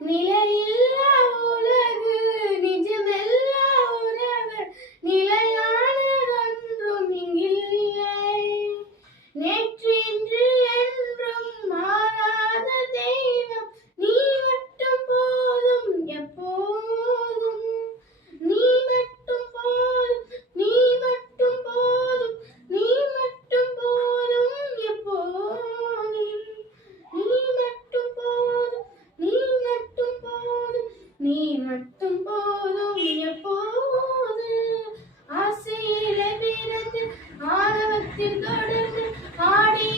നിലയിൽ போதும் போதும் எப்போது? ஆசையில பிறந்து ஆரவத்தில் தொடர்ந்து ஆடி